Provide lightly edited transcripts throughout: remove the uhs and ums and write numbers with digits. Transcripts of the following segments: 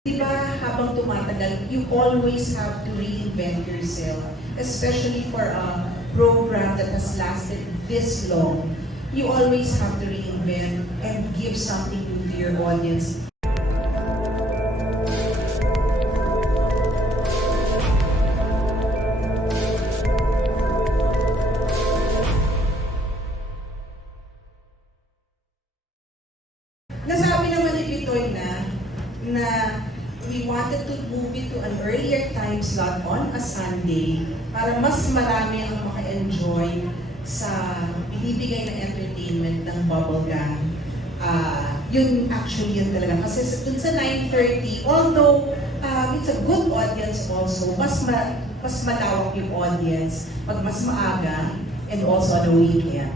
Diba, habang tumatagal, you always have to reinvent yourself, especially for a program that has lasted this long. You always have to reinvent and give something to your audience. Nasabi naman ni Bitoy na we wanted to move it to an earlier time slot on a Sunday para mas marami ang maka-enjoy sa binibigay na entertainment ng Bubblegum. Yun talaga. Kasi dun sa 9:30, although it's a good audience also, mas malawak yung audience pag mas maaga and also on the weekend.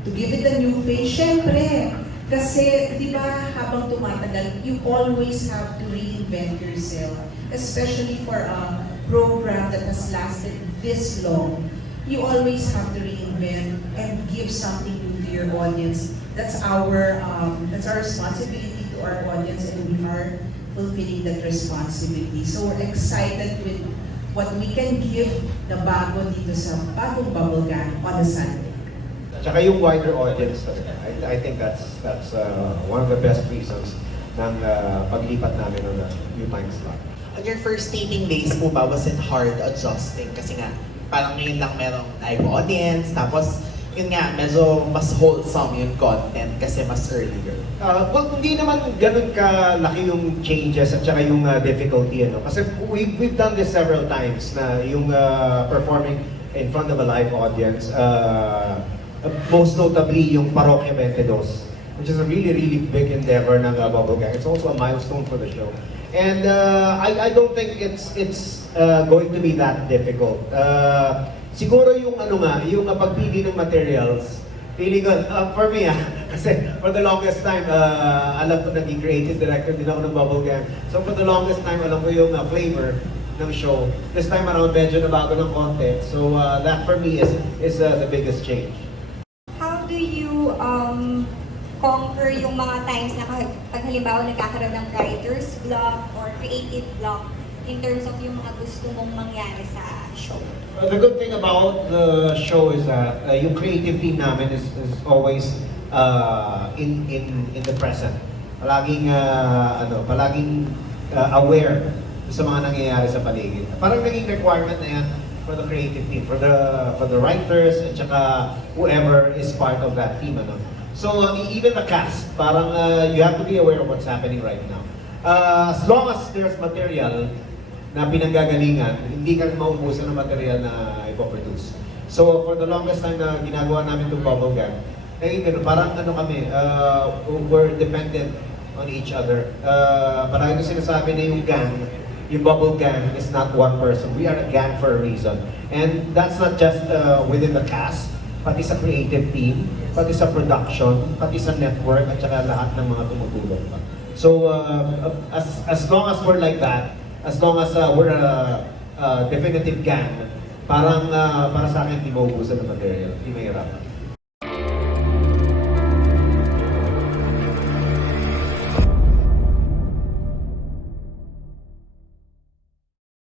To give it a new face, syempre, kasi, di ba, habang tumatagal, you always have to reinvent yourself, especially for a program that has lasted this long. You always have to reinvent and give something to your audience. That's our responsibility to our audience, and we are fulfilling that responsibility. So we're excited with what we can give the bago dito sa bagong Bubblegum on a Sunday. Tsaka yung wider audience, I think that's one of the best reasons ng paglipat namin on the new time slot. On your first taping days po ba, was it hard adjusting? Kasi nga, parang ngayon lang merong live audience, tapos yun nga, medyo mas wholesome yung content kasi mas earlier. Well, hindi naman ganun kalaki yung changes at saka yung difficulty. Kasi we've done this several times na yung performing in front of a live audience. Most notably yung Parokya 22, which is a really big endeavor ng Bubblegum. It's also a milestone for the show. And I don't think it's going to be that difficult. Siguro yung yung pagpili ng materials, feeling ko, for me kasi for the longest time, alam ko naging creative director din ako ng Bubblegum. So for the longest time, alam ko yung flavor ng show. This time around, medyo nabago ng konti. So that for me is the biggest change. Conquer yung mga times na pag halimbawa nagkakaroon ng writer's block or creative block in terms of yung mga gusto mong mangyari sa show? The good thing about the show is that yung creative team namin is always in the present. Palaging aware sa mga nangyayari sa paligid. Parang naging requirement na yan for the creative team, for the writers at saka whoever is part of that team. So even the cast, parang you have to be aware of what's happening right now. As long as there's material na pinanggagalingan, hindi ka maubusan ng material na ipoproduce. So for the longest time na ginagawa namin itong Bubblegum, parang kami, we're dependent on each other. Parang yung sinasabi na yung gang, yung Bubblegum is not one person. We are a gang for a reason. And that's not just within the cast, pati sa creative team, pati sa production, pati sa network, at saka lahat ng mga tumutulong pa. So, as long as we're like that, as long as we're a definitive gang, parang para sa akin, di maubusan ng material, di mahirap.